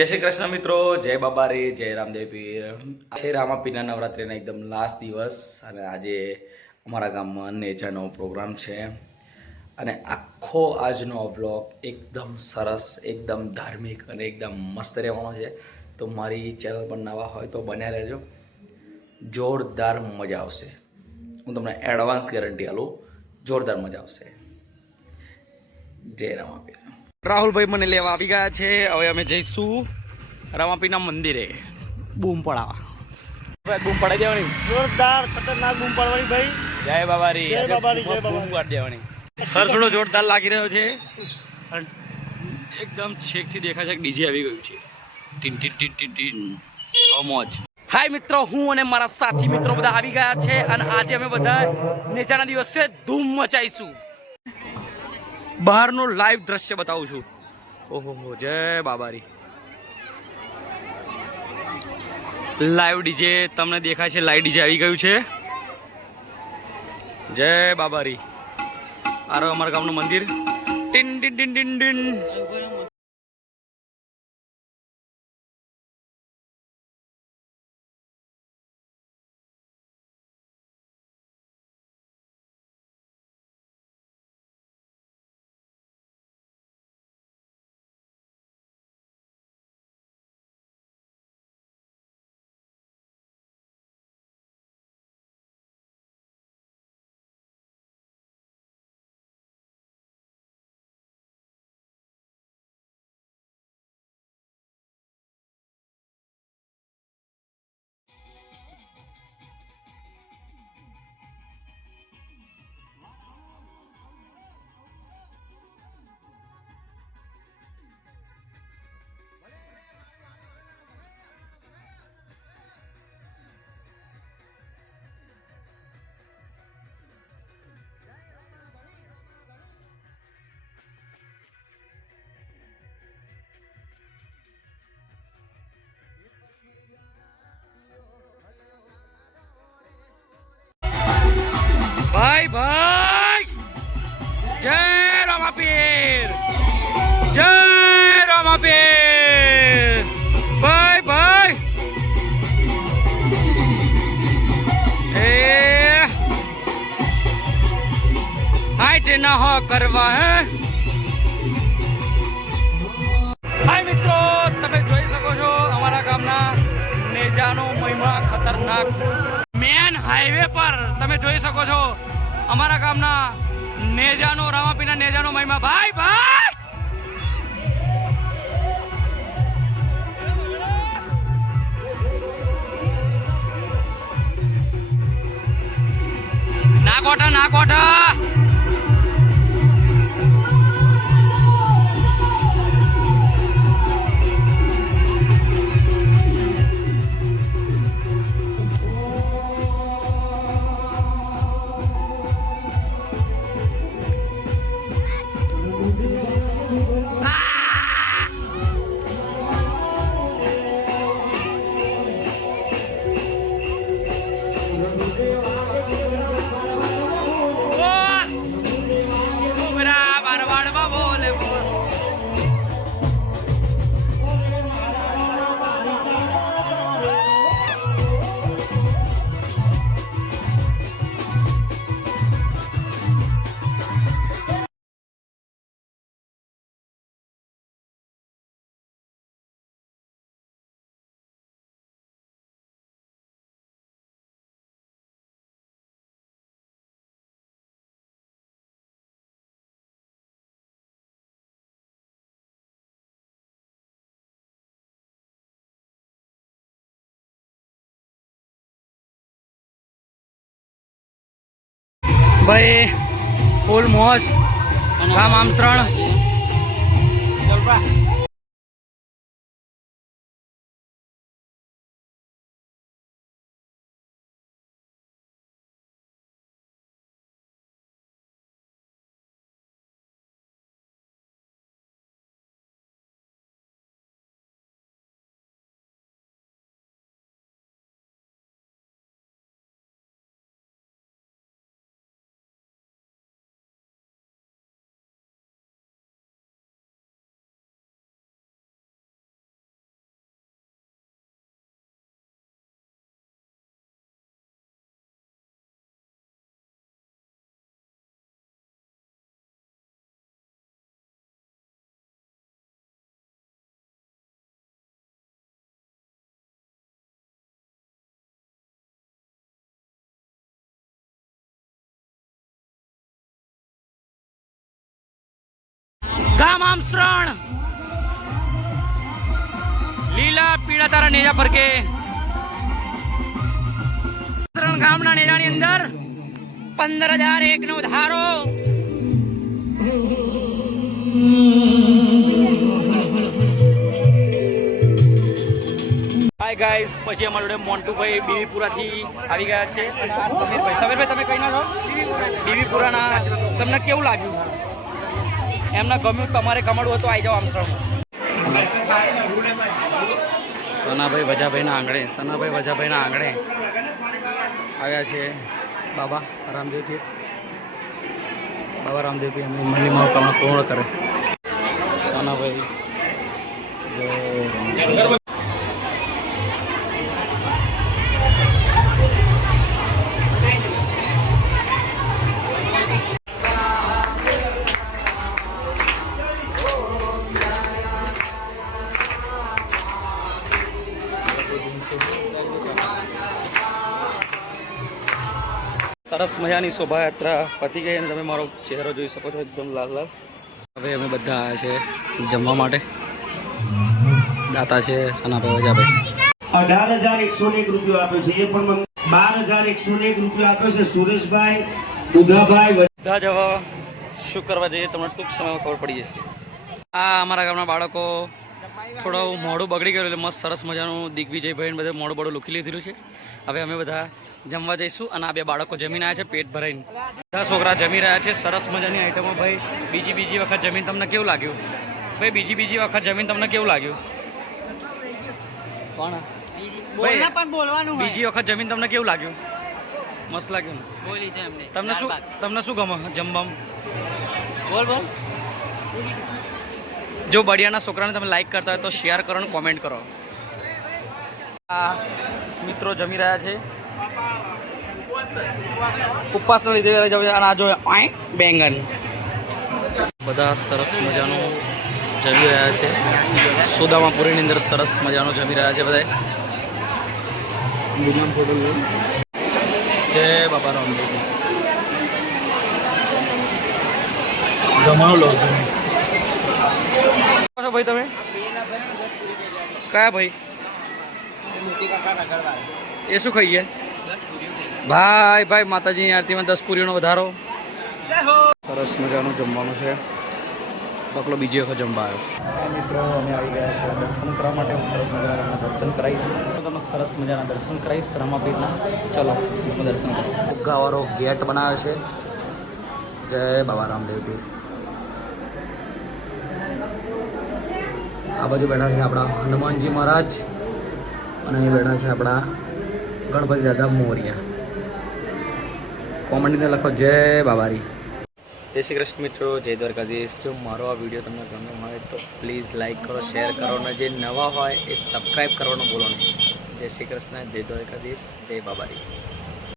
જય શ્રી કૃષ્ણ મિત્રો, જય બાબા રે, જય રામદેવ પીર. છે રામાપીરના નવરાત્રિના એકદમ લાસ્ટ દિવસ અને આજે અમારા ગામમાં નેજાનો પ્રોગ્રામ છે અને આખો આજનો વ્લોગ એકદમ સરસ, એકદમ ધાર્મિક અને એકદમ મસ્ત રહેવાનો છે. તો મારી ચેનલ પર નવા હોય તો બન્યા રહેજો, જોરદાર મજા આવશે. હું તમને એડવાન્સ ગેરંટી આલું, જોરદાર મજા આવશે. જય રામાપીર. રાહુલભાઈ મને લેવા આવી ગયા છે. હવે અમે જઈશું રામાપીરના મંદિરે બૂમ પડાવવા. બૂમ પડાવી દેવાની, જોરદાર ખતરનાક બૂમ પાડવાની ભાઈ. જય બાબારી, જય બાબારી, જય બૂમ બાબારી. પાડી દેવાની. હરસડો જોરદાર લાગી રહ્યો છે. એકદમ છેકથી દેખાય છે કે ડીજે આવી ગયું છે. Tin tin tin tin tin. મોજ. હાય મિત્રો, હું અને મારા સાથી મિત્રો બધા આવી ગયા છે અને આજે અમે બધા નેજાના દિવસે ધૂમ મચાઈશું. બહારનું લાઈવ દ્રશ્ય બતાવું છું. ઓહો, જય બાબારી. લાઈવ ડીજે તમને દેખાય છે, લાઈવ ડીજે આવી ગયું છે. જય બાબારી. આરો અમારા ગામનું મંદિર. Tin tin tin tin tin. ભાઈ ભાઈ, જય રામાપીર, જય રામાપીર. ભાઈ ભાઈ, એ હાઈટ ના હો કરવા હે. હાય મિત્રો, તમે જોઈ શકો છો અમારા ગામના નેજાનો મહિમા ખતરનાક. મેન હાઈવે પર તમે જોઈ શકો છો અમારા ગામના નેજાનો, રામાપીરના નેજાનો મહિમા. ભાઈ ભાઈ, ના કોઠા, ના કોઠા. ભાઈ ફૂલ મોજ, કામ આમસરણ. ગામ આમસરણ લીલા પીળા તારા નેજા પર કે આમસરણ ગામના નેજાની અંદર 15,001 નો ધારો હાય ગાઈસ, પછી અમારા જોડે મોન્ટુભાઈ બીવીપુરાથી આવી ગયા છે અને આ સમીરભાઈ તમે કઈ ના છો બીવીપુરાના, તમને કેવું લાગ્યું? એમને ગમ્યું? તમારે કમાડવું હતું આવી જાઓ આમસરણમાં. સનાભાઈ વજાભાઈના આંગણે આવ્યા છે બાબા રામદેવજી. એમની મનની મનોકામના પૂર્ણ કરે. સનાભાઈ સરસ મજાની શોભાયાત્રા પતી ગઈ અને તમે મારો ચહેરો જોઈ શકો છો, એકદમ લાલ લાલ. હવે અમે બધા આવ્યા છે જમવા માટે. દાતા છે સનાભાઈ વજાભાઈ. 18,101 રૂપિયો આપ્યો છે. એ પણ 12,101 રૂપિયો આપ્યો છે સુરેશભાઈ દુધાભાઈ. બધા જ હવે શું કરવા જઈએ તમને ટૂંક સમયમાં ખબર પડી જશે. આ અમારા ગામના બાળકો થોડું મોડું બગડી ગયું એટલે મસ્ત સરસ મજાનું દિગ્વિજયભાઈ બધે મોડું લૂકી લીધેલું છે. હવે અમે બધા જમવા જઈશું અને આ બે બાળકો જમીને આવ્યા છે પેટ ભરાઈને. બધા છોકરા જમી રહ્યા છે સરસ મજાની આઈટમો. ભાઈ બીજી વખત જમીન તમને કેવું લાગ્યું? ભાઈ બીજી વખત જમીન તમને કેવું લાગ્યું? કોણ બીજી વખત જમીન તમને કેવું લાગ્યું? મસ્ત લાગ્યું ને? તમને શું ગમે જમવામાં? બોલ જો બડિયાના છોકરાને તમે લાઈક કરતા હોય તો શેર કરો અને કોમેન્ટ કરો. આ મિત્રો જમી રહ્યા છે ઉપવાસના લીધે અને આ જો બેંગન. બધા સરસ મજાનું જમી રહ્યા છે. સુદામાપુરીની અંદર સરસ મજાનું જમી રહ્યા છે બધા. જય બાબા રામદેવજી. જમાનો લો ભાઈ. તમે કયા ભાઈ? એ શું ખાઈએ? ભાઈ માતાજીની આરતીમાં 10 પૂરીનો વધારો. સરસ મજાનું જમવાનું છે. બકલો બીજી વખત જમવા આવ્યો. મિત્રો અમે આવી ગયા છે દર્શન કરવા માટે. હું સરસ મજાના દર્શન કરાવીશ. હું તમને સરસ મજાના દર્શન કરાવીશ રામાપીરના. ચલો હું દર્શન કરું. ફુગ્ગાવાળો ગેટ બનાવ્યો છે. જય બાબા રામદેવજી. આ બાજુ બેઠા છે આપણા હનુમાનજી મહારાજ અને અહીં બેઠા છે આપણા ગણપતિ દાદા મોરિયા. કોમેન્ટને લખો જય બાબારી. જય શ્રી કૃષ્ણ મિત્રો, જય દ્વારકાધીશ. જો મારો આ વિડીયો તમને ગમ્યો હોય તો પ્લીઝ લાઈક કરો, શેર કરો અને જે નવા હોય એ સબસ્ક્રાઈબ કરવાનું ભૂલો નહીં. જય શ્રી કૃષ્ણ, જય દ્વારકાધીશ, જય બાબારી.